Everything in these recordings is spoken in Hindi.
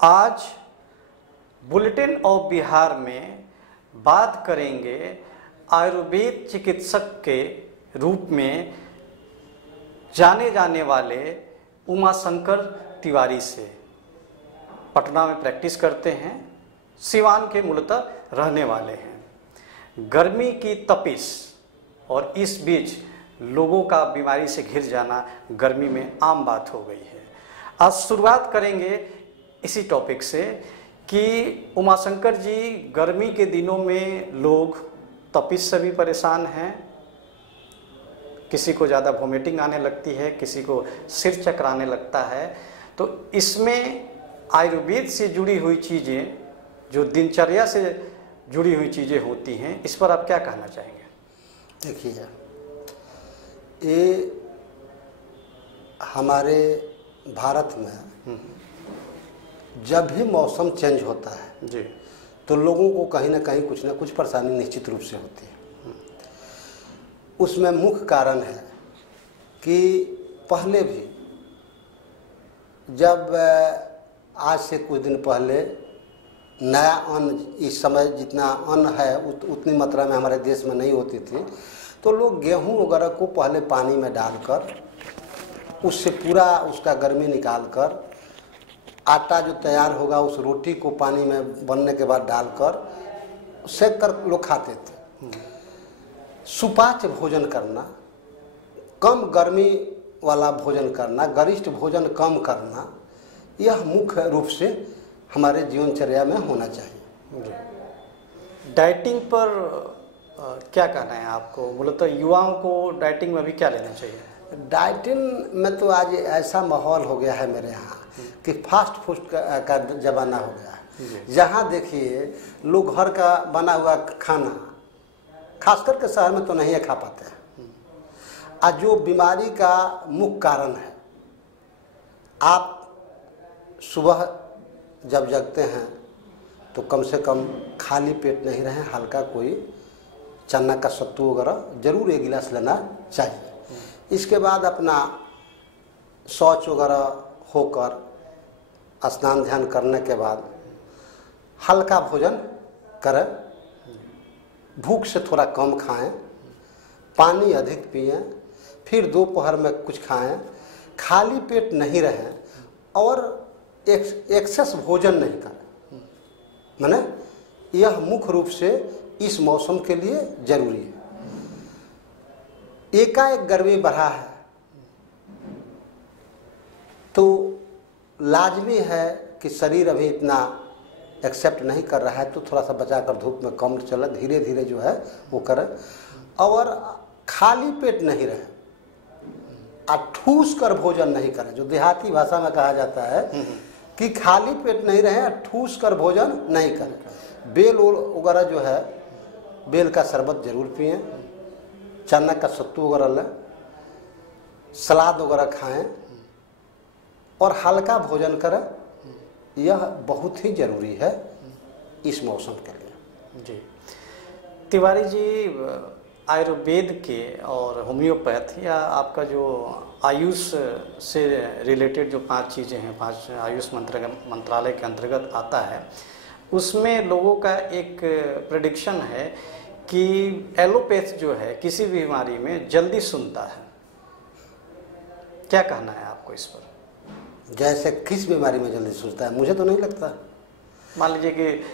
आज बुलेटिन ऑफ बिहार में बात करेंगे आयुर्वेद चिकित्सक के रूप में जाने जाने वाले उमाशंकर तिवारी से। पटना में प्रैक्टिस करते हैं, सिवान के मूलतः रहने वाले हैं। गर्मी की तपिश और इस बीच लोगों का बीमारी से घिर जाना गर्मी में आम बात हो गई है। आज शुरुआत करेंगे इसी टॉपिक से कि उमाशंकर जी, गर्मी के दिनों में लोग तपिश से भी परेशान हैं, किसी को ज़्यादा वोमिटिंग आने लगती है, किसी को सिर चकराने लगता है। तो इसमें आयुर्वेद से जुड़ी हुई चीज़ें, जो दिनचर्या से जुड़ी हुई चीज़ें होती हैं, इस पर आप क्या कहना चाहेंगे? देखिए, ये हमारे भारत में जब भी मौसम चेंज होता है जी, तो लोगों को कहीं ना कहीं कुछ ना कुछ परेशानी निश्चित रूप से होती है। उसमें मुख्य कारण है कि पहले भी, जब आज से कुछ दिन पहले नया अन्न, इस समय जितना अन्न है उतनी मात्रा में हमारे देश में नहीं होती थी, तो लोग गेहूं वगैरह को पहले पानी में डालकर उससे पूरा उसका गर्मी निकालकर आटा जो तैयार होगा उस रोटी को पानी में बनने के बाद डालकर सेक कर लोग खाते थे। सुपाच्य भोजन करना, कम गर्मी वाला भोजन करना, गरिष्ठ भोजन कम करना, यह मुख्य रूप से हमारे जीवनचर्या में होना चाहिए। डाइटिंग पर क्या कहना है आपको? मूलतः युवाओं को डाइटिंग में भी क्या लेना चाहिए? डाइटिंग में तो आज ऐसा माहौल हो गया है मेरे यहाँ कि फास्ट फूड का ज़माना हो गया है। जहाँ देखिए लोग घर का बना हुआ खाना, खास करके शहर में तो नहीं खा पाते हैं। आज जो बीमारी का मुख्य कारण है, आप सुबह जब जगते हैं तो कम से कम खाली पेट नहीं रहें, हल्का कोई चना का सत्तू वगैरह जरूर एक गिलास लेना चाहिए। इसके बाद अपना शौच वगैरह होकर स्नान ध्यान करने के बाद हल्का भोजन करें, भूख से थोड़ा कम खाएं, पानी अधिक पिएं, फिर दोपहर में कुछ खाएं, खाली पेट नहीं रहें और एक्सेस भोजन नहीं करें। माने यह मुख्य रूप से इस मौसम के लिए जरूरी है। एकाएक गर्मी बढ़ा है तो लाजमी है कि शरीर अभी इतना एक्सेप्ट नहीं कर रहा है, तो थोड़ा सा बचाकर धूप में कम चले, धीरे धीरे जो है वो करें। और खाली पेट नहीं रहे और ठूस कर भोजन नहीं करें। जो देहाती भाषा में कहा जाता है कि खाली पेट नहीं रहे, ठूस कर भोजन नहीं करें। बेल वगैरह जो है, बेल का शरबत जरूर पिएं, चना का सत्तू वगैरह लें, सलाद वगैरह खाएं और हल्का भोजन करें। यह बहुत ही जरूरी है इस मौसम के लिए। जी तिवारी जी, आयुर्वेद के और होम्योपैथ या आपका जो आयुष से रिलेटेड जो 5 चीज़ें हैं, 5 आयुष मंत्रालय के अंतर्गत आता है, उसमें लोगों का एक प्रेडिक्शन है कि एलोपैथ जो है किसी भी बीमारी में जल्दी सुनता है। क्या कहना है आपको इस पर? जैसे किस बीमारी में जल्दी सूझता है? मुझे तो नहीं लगता। मान लीजिए कि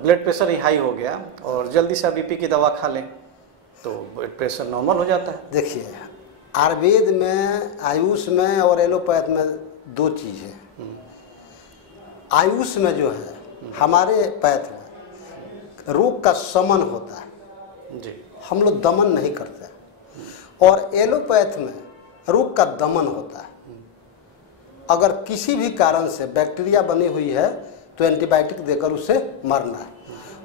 ब्लड प्रेशर ही हाई हो गया और जल्दी से बीपी की दवा खा लें तो ब्लड प्रेशर नॉर्मल हो जाता है। देखिए, आयुर्वेद में, आयुष में और एलोपैथ में 2 चीज़ है। आयुष में जो है, हमारे पैथ में रोग का शमन होता है जी, हम लोग दमन नहीं करते, और एलोपैथ में रोग का दमन होता है। अगर किसी भी कारण से बैक्टीरिया बनी हुई है तो एंटीबायोटिक देकर उसे मरना है।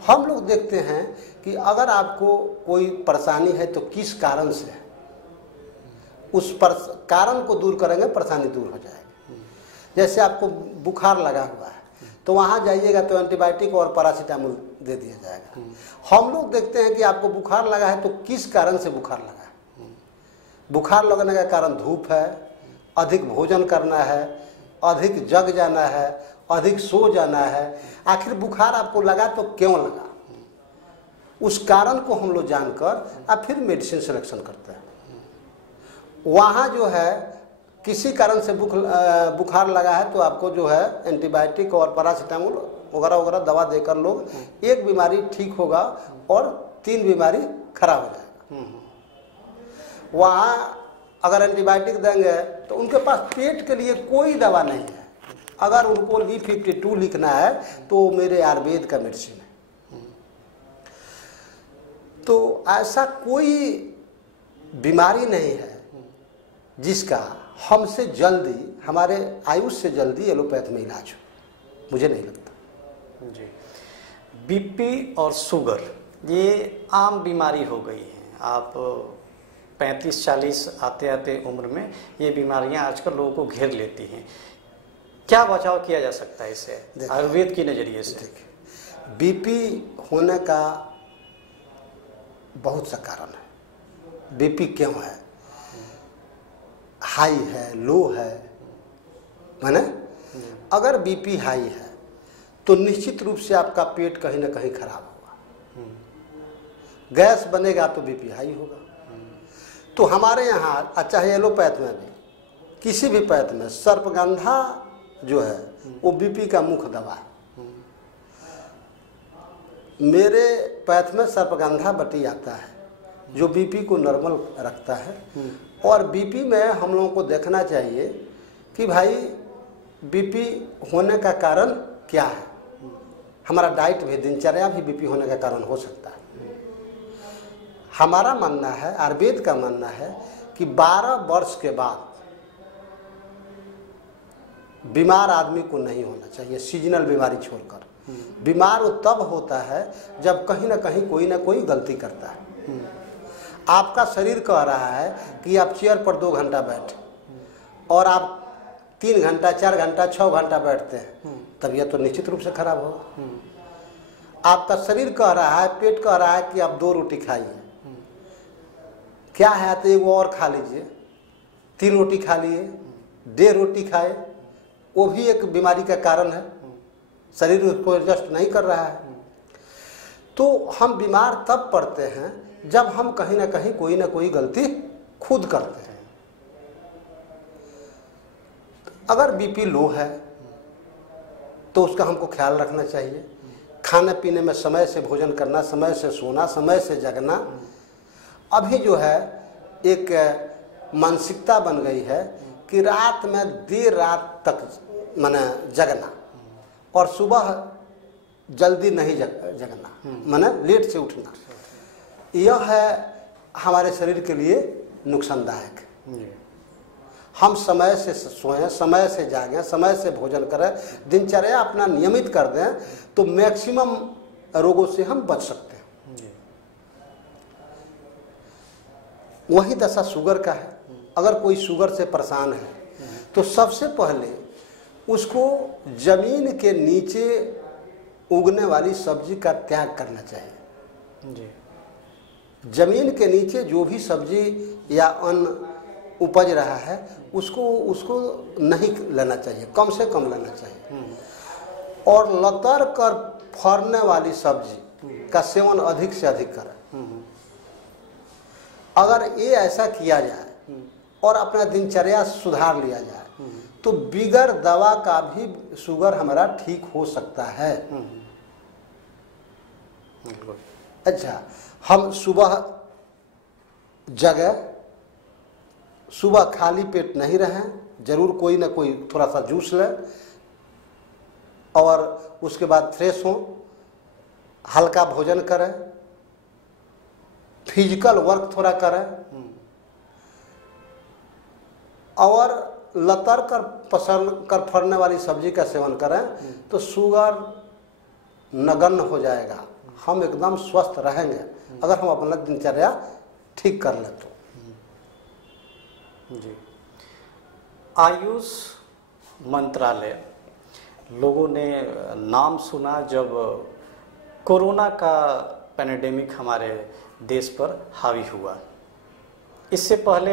हम लोग देखते हैं कि अगर आपको कोई परेशानी है तो किस कारण से है, उस कारण को दूर करेंगे, परेशानी दूर हो जाएगी। जैसे आपको बुखार लगा हुआ है तो वहाँ जाइएगा तो एंटीबायोटिक और पैरासीटामोल दे दिया जाएगा। हम लोग देखते हैं कि आपको बुखार लगा है तो किस कारण से बुखार लगा है। बुखार लगने का कारण धूप है, अधिक भोजन करना है, अधिक जग जाना है, अधिक सो जाना है। आखिर बुखार आपको लगा तो क्यों लगा, उस कारण को हम लोग जानकर अब फिर मेडिसिन सिलेक्शन करते हैं। वहाँ जो है किसी कारण से बुखार लगा है तो आपको जो है एंटीबायोटिक और पैरासीटामोल वगैरह वगैरह दवा देकर लोग एक बीमारी ठीक होगा और 3 बीमारी खराब हो जाएगा। वहाँ अगर एंटीबायोटिक देंगे तो उनके पास पेट के लिए कोई दवा नहीं है। अगर उनको E52 लिखना है तो मेरे आयुर्वेद का मेडिसिन है। तो ऐसा कोई बीमारी नहीं है जिसका हमसे जल्दी, हमारे आयुष से जल्दी एलोपैथ में इलाज हो, मुझे नहीं लगता जी। बीपी और शुगर ये आम बीमारी हो गई है। आप 35-40 आते आते उम्र में ये बीमारियां आजकल लोगों को घेर लेती हैं। क्या बचाव किया जा सकता है इससे आयुर्वेद के नज़रिए से? बीपी होने का बहुत सा कारण है। बीपी क्यों है, हाई है, लो है, माने अगर बीपी हाई है तो निश्चित रूप से आपका पेट कहीं ना कहीं खराब होगा, गैस बनेगा तो बीपी हाई होगा। तो हमारे यहाँ चाहे एलोपैथ में भी किसी भी पैथ में सर्पगंधा जो है वो बीपी का मुख्य दवा है। मेरे पैथ में सर्पगंधा बटी आता है जो बीपी को नॉर्मल रखता है। और बीपी में हम लोगों को देखना चाहिए कि भाई बीपी होने का कारण क्या है। हमारा डाइट भी, दिनचर्या भी बीपी होने का कारण हो सकता है। हमारा मानना है, आयुर्वेद का मानना है कि 12 वर्ष के बाद बीमार आदमी को नहीं होना चाहिए, सीजनल बीमारी छोड़कर। बीमार वो तब होता है जब कहीं ना कहीं कोई ना कोई गलती करता है। आपका शरीर कह रहा है कि आप चेयर पर 2 घंटा बैठे और आप 3 घंटा, 4 घंटा, 6 घंटा बैठते हैं, तबीयत तो निश्चित रूप से खराब होगा। आपका शरीर कह रहा है, पेट कह रहा है कि आप 2 रोटी खाइए, क्या है तो एक और खा लीजिए, 3 रोटी खा लिए, 1.5 रोटी खाए, वो भी एक बीमारी का कारण है। शरीर उसको एडजस्ट नहीं कर रहा है। तो हम बीमार तब पड़ते हैं जब हम कहीं ना कहीं कोई ना कोई गलती खुद करते हैं। अगर बीपी लो है तो उसका हमको ख्याल रखना चाहिए। खाने पीने में समय से भोजन करना, समय से सोना, समय से जगना। अभी जो है एक मानसिकता बन गई है कि रात में देर रात तक माने जगना और सुबह जल्दी नहीं जगना, माने लेट से उठना। यह है हमारे शरीर के लिए नुकसानदायक है। हम समय से सोएं, समय से जागें, समय से भोजन करें, दिनचर्या अपना नियमित कर दें तो मैक्सिमम रोगों से हम बच सकते हैं। वही दशा शुगर का है। अगर कोई शुगर से परेशान है तो सबसे पहले उसको जमीन के नीचे उगने वाली सब्जी का त्याग करना चाहिए। जी। जमीन के नीचे जो भी सब्जी या अन्न उपज रहा है उसको नहीं लेना चाहिए, कम से कम लेना चाहिए। और लतर कर फरने वाली सब्जी का सेवन अधिक से अधिक करें। अगर ये ऐसा किया जाए और अपना दिनचर्या सुधार लिया जाए तो बिगर दवा का भी शुगर हमारा ठीक हो सकता है। अच्छा, हम सुबह जगह, सुबह खाली पेट नहीं रहें, जरूर कोई ना कोई थोड़ा सा जूस लें और उसके बाद फ्रेश हों, हल्का भोजन करें, फिजिकल वर्क थोड़ा करें और लतर कर पसंद कर फरने वाली सब्जी का सेवन करें तो शुगर नगण्य हो जाएगा। हम एकदम स्वस्थ रहेंगे अगर हम अपना दिनचर्या ठीक कर लें तो। जी। आयुष मंत्रालय, लोगों ने नाम सुना जब कोरोना का पैंडेमिक हमारे देश पर हावी हुआ। इससे पहले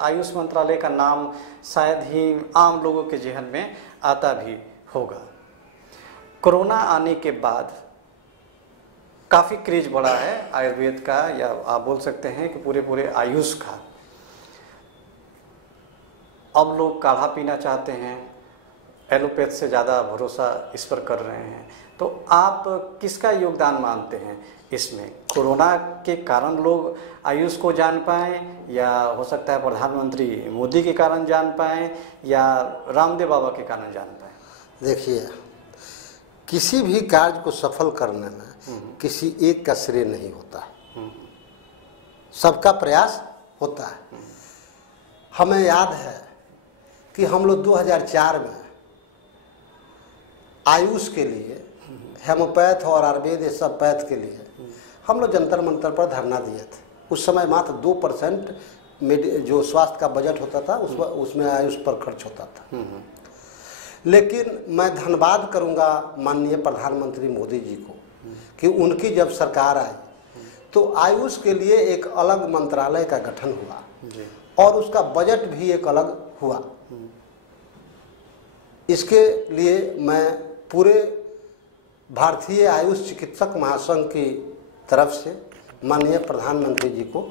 आयुष मंत्रालय का नाम शायद ही आम लोगों के जहन में आता भी होगा। कोरोना आने के बाद काफ़ी क्रेज बढ़ा है आयुर्वेद का, या आप बोल सकते हैं कि पूरे आयुष का। अब लोग काढ़ा पीना चाहते हैं, एलोपैथ से ज़्यादा भरोसा इस पर कर रहे हैं। तो आप किसका योगदान मानते हैं इसमें? कोरोना के कारण लोग आयुष को जान पाएँ, या हो सकता है प्रधानमंत्री मोदी के कारण जान पाएँ, या रामदेव बाबा के कारण जान पाएँ? देखिए, किसी भी कार्य को सफल करने में किसी एक का श्रेय नहीं होता है, सबका प्रयास होता है। हमें याद है कि हम लोग 2004 में आयुष के लिए, हेमोपैथ और आयुर्वेद ये सब पैथ के लिए हम लोग जंतर मंतर पर धरना दिए थे। उस समय मात्र 2% जो स्वास्थ्य का बजट होता था उसमें आयुष पर खर्च होता था। लेकिन मैं धन्यवाद करूंगा माननीय प्रधानमंत्री मोदी जी को कि उनकी जब सरकार आई तो आयुष के लिए एक अलग मंत्रालय का गठन हुआ और उसका बजट भी एक अलग हुआ। इसके लिए मैं पूरे भारतीय आयुष चिकित्सक महासंघ की तरफ से माननीय प्रधानमंत्री जी को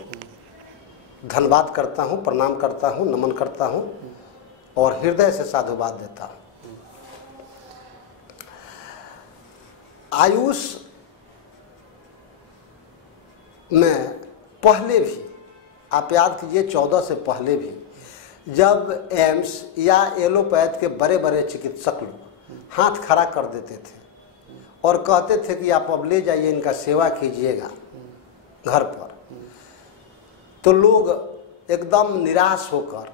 धन्यवाद करता हूं, प्रणाम करता हूं, नमन करता हूं और हृदय से साधुवाद देता हूं। आयुष में पहले भी, आप याद कीजिए 14 से पहले भी, जब एम्स या एलोपैथ के बड़े बड़े चिकित्सक लोग हाथ खड़ा कर देते थे और कहते थे कि आप अब ले जाइए, इनका सेवा कीजिएगा घर पर, तो लोग एकदम निराश होकर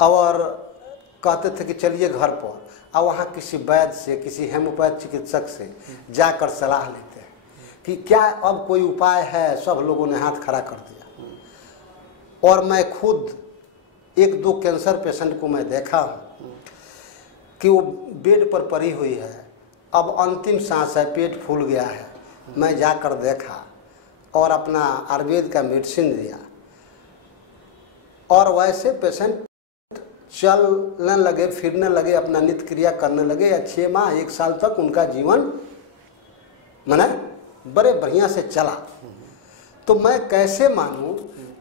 और कहते थे कि चलिए घर पर, और वहाँ किसी वैद्य से, किसी हेमोपैथ चिकित्सक से जाकर सलाह लेते हैं कि क्या अब कोई उपाय है। सब लोगों ने हाथ खड़ा कर दिया। और मैं खुद 1-2 कैंसर पेशेंट को मैं देखा हूँ कि वो बेड पर पड़ी हुई है, अब अंतिम सांस है, पेट फूल गया है। मैं जाकर देखा और अपना आयुर्वेद मेडिसिन दिया, और वैसे पेशेंट चलने लगे, फिरने लगे, अपना नित्य क्रिया करने लगे, या 6 माह 1 साल तक उनका जीवन माने बड़े बढ़िया से चला। तो मैं कैसे मानूं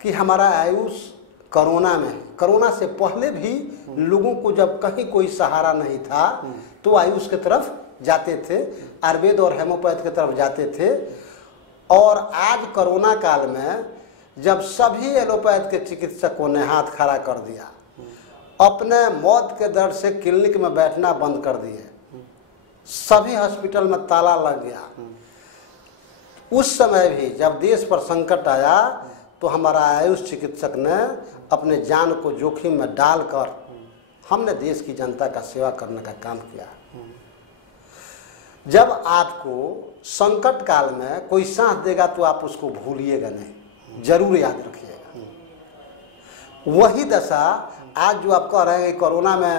कि हमारा आयुष कोरोना में, कोरोना से पहले भी लोगों को जब कहीं कोई सहारा नहीं था तो आयुष की तरफ जाते थे, आयुर्वेद और हेमोपैथ की तरफ जाते थे। और आज कोरोना काल में जब सभी एलोपैथ के चिकित्सकों ने हाथ खड़ा कर दिया, अपने मौत के डर से क्लिनिक में बैठना बंद कर दिए, सभी हॉस्पिटल में ताला लग गया, उस समय भी जब देश पर संकट आया तो हमारा आयुष चिकित्सक ने अपने जान को जोखिम में डालकर हमने देश की जनता का सेवा करने का काम किया। जब आपको संकट काल में कोई साथ देगा तो आप उसको भूलिएगा नहीं, जरूर याद रखिएगा। वही दशा आज जो आप कह रहे हैं कि कोरोना में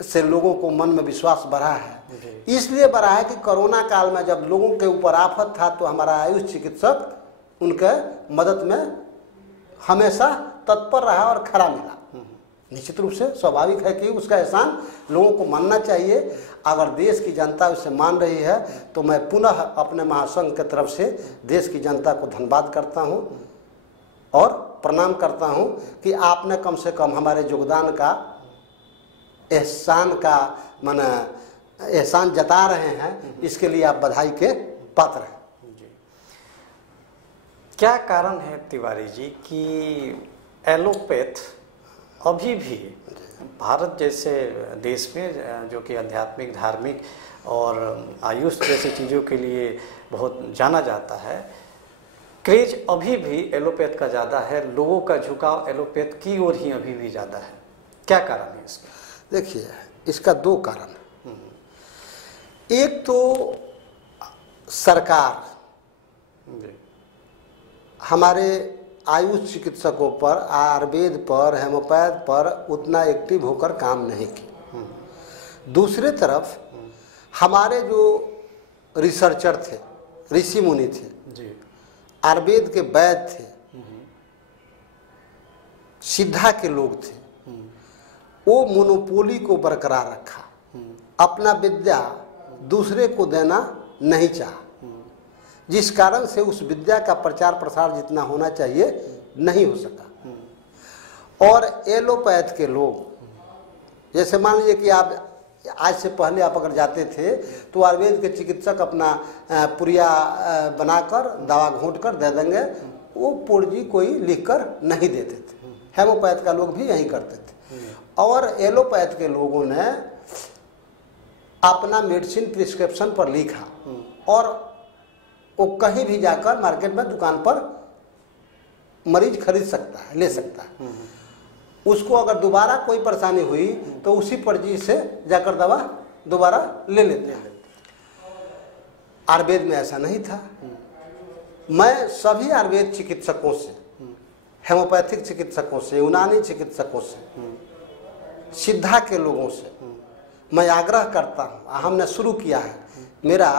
से लोगों को मन में विश्वास बढ़ा है, इसलिए बढ़ा है कि कोरोना काल में जब लोगों के ऊपर आफत था तो हमारा आयुष चिकित्सक उनके मदद में हमेशा तत्पर रहा और खड़ा मिला। निश्चित रूप से स्वाभाविक है कि उसका एहसान लोगों को मानना चाहिए। अगर देश की जनता उसे मान रही है तो मैं पुनः अपने महासंघ की तरफ से देश की जनता को धन्यवाद करता हूं और प्रणाम करता हूं कि आपने कम से कम हमारे योगदान का एहसान जता रहे हैं, इसके लिए आप बधाई के पात्र हैं। क्या कारण है तिवारी जी कि एलोपैथ अभी भी भारत जैसे देश में, जो कि आध्यात्मिक, धार्मिक और आयुष जैसी चीज़ों के लिए बहुत जाना जाता है, क्रेज अभी भी एलोपैथ का ज़्यादा है, लोगों का झुकाव एलोपैथ की ओर ही अभी भी ज़्यादा है? क्या कारण है इसका? देखिए, इसका 2 कारण है। एक तो सरकार हमारे आयुष चिकित्सकों पर, आयुर्वेद पर, हेमोपैथ पर उतना एक्टिव होकर काम नहीं की। दूसरी तरफ हमारे जो रिसर्चर थे, ऋषि मुनि थे, आयुर्वेद के वैद्य थे, सिद्धा के लोग थे, वो मोनोपोली को बरकरार रखा, अपना विद्या दूसरे को देना नहीं चाहा, जिस कारण से उस विद्या का प्रचार प्रसार जितना होना चाहिए नहीं हो सका। और एलोपैथ के लोग, जैसे मान लीजिए कि आप आज से पहले आप अगर जाते थे तो आयुर्वेद के चिकित्सक अपना पुरिया बनाकर दवा घोंट कर दे देंगे, वो पुर्जी कोई लिखकर नहीं देते थे। हेमोपैथ का लोग भी यही करते थे। और एलोपैथ के लोगों ने अपना मेडिसिन प्रिस्क्रिप्शन पर लिखा और वो कहीं भी जाकर मार्केट में दुकान पर मरीज खरीद सकता है, ले सकता है। उसको अगर दोबारा कोई परेशानी हुई तो उसी पर्ची से जाकर दवा दोबारा ले लेते हैं। आयुर्वेद में ऐसा नहीं था। मैं सभी आयुर्वेद चिकित्सकों से, हेमोपैथिक चिकित्सकों से, यूनानी चिकित्सकों से, सिद्धा के लोगों से मैं आग्रह करता हूँ। हमने शुरू किया है, मेरा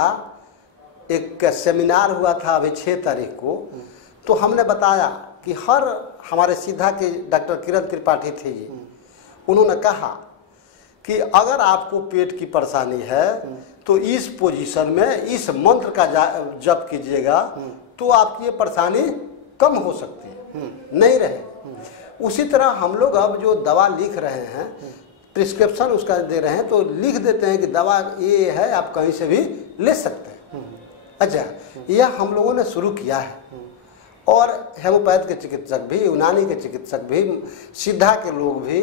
एक सेमिनार हुआ था अभी 6 तारीख को, तो हमने बताया कि हर हमारे सिद्धा के डॉक्टर किरण त्रिपाठी थे जी, उन्होंने कहा कि अगर आपको पेट की परेशानी है तो इस पोजीशन में इस मंत्र का जप कीजिएगा तो आपकी ये परेशानी कम हो सकती है, नहीं रहे। उसी तरह हम लोग अब जो दवा लिख रहे हैं, प्रिस्क्रिप्शन उसका दे रहे हैं, तो लिख देते हैं कि दवा ये है, आप कहीं से भी ले सकते हैं। अच्छा, यह हम लोगों ने शुरू किया है। और हेमोपैथ के चिकित्सक भी, यूनानी के चिकित्सक भी, सिद्धा के लोग भी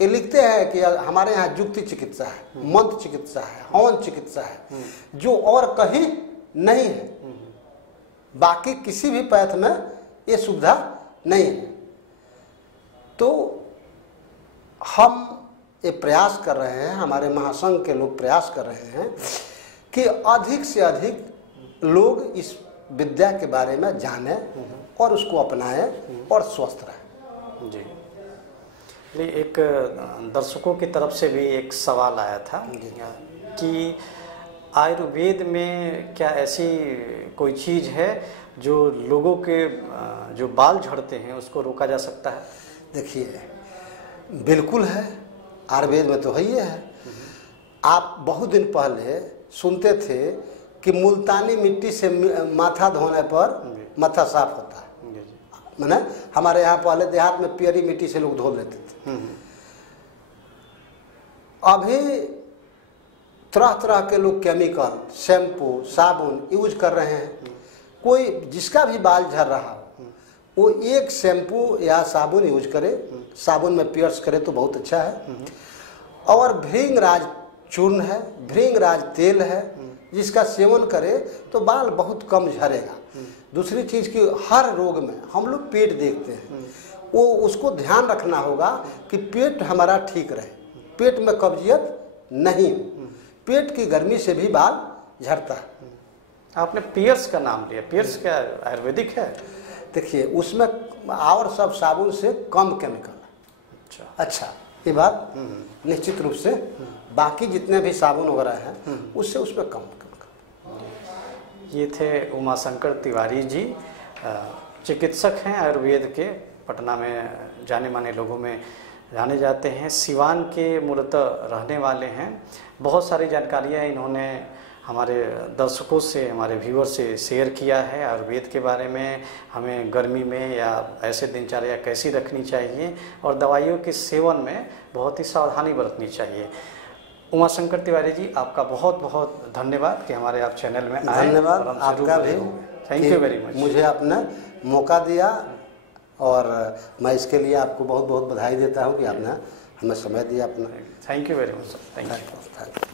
ये लिखते हैं कि हमारे यहाँ जुक्ति चिकित्सा है, मंत्र चिकित्सा है, हवन चिकित्सा है, जो और कहीं नहीं है। बाकी किसी भी पैथ में ये सुविधा नहीं है। तो हम ये प्रयास कर रहे हैं, हमारे महासंघ के लोग प्रयास कर रहे हैं कि अधिक से अधिक लोग इस विद्या के बारे में जाने और उसको अपनाएं और स्वस्थ रहें। जी, एक दर्शकों की तरफ से भी एक सवाल आया था कि आयुर्वेद में क्या ऐसी कोई चीज़ है जो लोगों के जो बाल झड़ते हैं उसको रोका जा सकता है? देखिए, बिल्कुल है, आयुर्वेद में तो है ही है। आप बहुत दिन पहले सुनते थे कि मुल्तानी मिट्टी से माथा धोने पर माथा साफ होता है। माने हमारे यहाँ पहले देहात में पियरी मिट्टी से लोग धो लेते थे। अभी तरह तरह के लोग केमिकल, शैम्पू, साबुन यूज कर रहे हैं। कोई जिसका भी बाल झड़ रहा हो वो एक शैम्पू या साबुन यूज करे, साबुन में पियर्स करे तो बहुत अच्छा है। और भृंगराज चूर्ण है, भृंगराज तेल है, जिसका सेवन करे तो बाल बहुत कम झड़ेगा। दूसरी चीज़ कि हर रोग में हम लोग पेट देखते हैं, वो उसको ध्यान रखना होगा कि पेट हमारा ठीक रहे, पेट में कब्जियत नहीं हो। पेट की गर्मी से भी बाल झड़ता है। आपने पियर्स का नाम लिया, पियर्स क्या आयुर्वेदिक है? देखिए, उसमें और सब साबुन से कम केमिकल है। अच्छा, ये बात निश्चित रूप से बाकी जितने भी साबुन वगैरह हैं उससे उसमें कम केमिकल। ये थे उमाशंकर तिवारी जी, चिकित्सक हैं आयुर्वेद के, पटना में जाने माने लोगों में जाने जाते हैं, सिवान के मूलतः रहने वाले हैं। बहुत सारी जानकारियाँ इन्होंने हमारे दर्शकों से, हमारे व्यूअर से शेयर किया है आयुर्वेद के बारे में। हमें गर्मी में या ऐसे दिनचर्या कैसी रखनी चाहिए और दवाइयों के सेवन में बहुत ही सावधानी बरतनी चाहिए। उमाशंकर तिवारी जी, आपका बहुत बहुत धन्यवाद कि हमारे आप चैनल में आए। धन्यवाद आपका भी, थैंक यू वेरी मच। मुझे आपने मौका दिया और मैं इसके लिए आपको बहुत बहुत बधाई देता हूँ कि आपने हमें समय दिया अपना। Thank you very much sir, thank you.